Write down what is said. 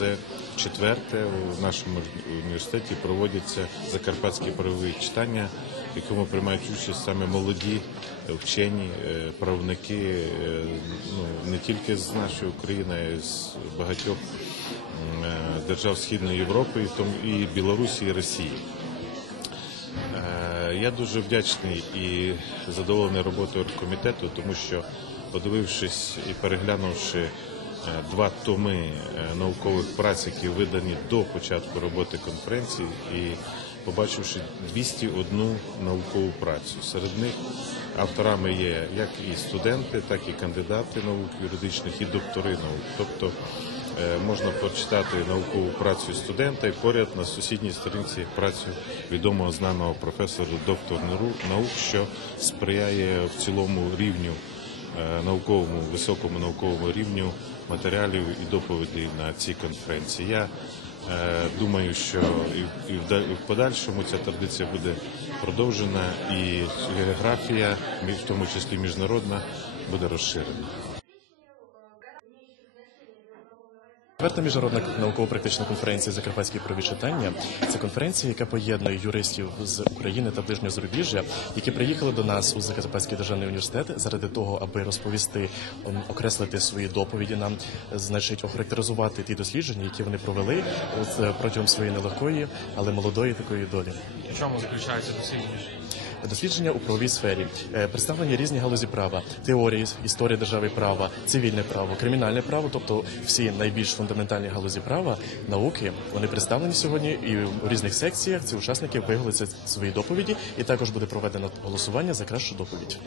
це четверте у нашому університеті проводяться закарпатські правові читання, в якому приймають участь саме молоді вчені, е, правники е, ну, не тільки з нашої України, а й з багатьох е, держав Східної Європи, і в Білорусі, і Росії. Я дуже вдячний і задоволений роботою комітету, тому що, подивившись і переглянувши два томи е, наукових праць, які видані до початку роботи конференції, і побачивши 201 наукову працю. Серед них авторами є як і студенти, так і кандидати наук юридичних, і доктори наук. Тобто Е, можна прочитати наукову працю студента і поряд на сусідній сторінці працю відомого знаного професора доктора наук, що сприяє в цілому рівню е, науковому, високому науковому рівню матеріалів і доповідей на цій конференції. Я е, думаю, що і, в подальшому ця традиція буде продовжена, і географія, в тому числі міжнародна, буде розширена. Четверта міжнародна науково-практична конференція Закарпатські праві читання це конференція, яка поєднує юристів з України та ближнього зарубіжжя, які приїхали до нас у Закарпатський державний університет заради того, аби розповісти, окреслити свої доповіді нам, значить, охарактеризувати ті дослідження, які вони провели е, протягом своєї нелегкої, але молодої такої долі. В чому заключається дослідження? дослідження у правовій сфері, е, представлені різні галузі права, теорії, історія держави права, цивільне право, кримінальне право, тобто всі найбільш фундаментальні галузі права, науки, вони представлені сьогодні і у різних секціях. Ці учасники виголосять свої доповіді, і також буде проведено голосування за кращу доповідь.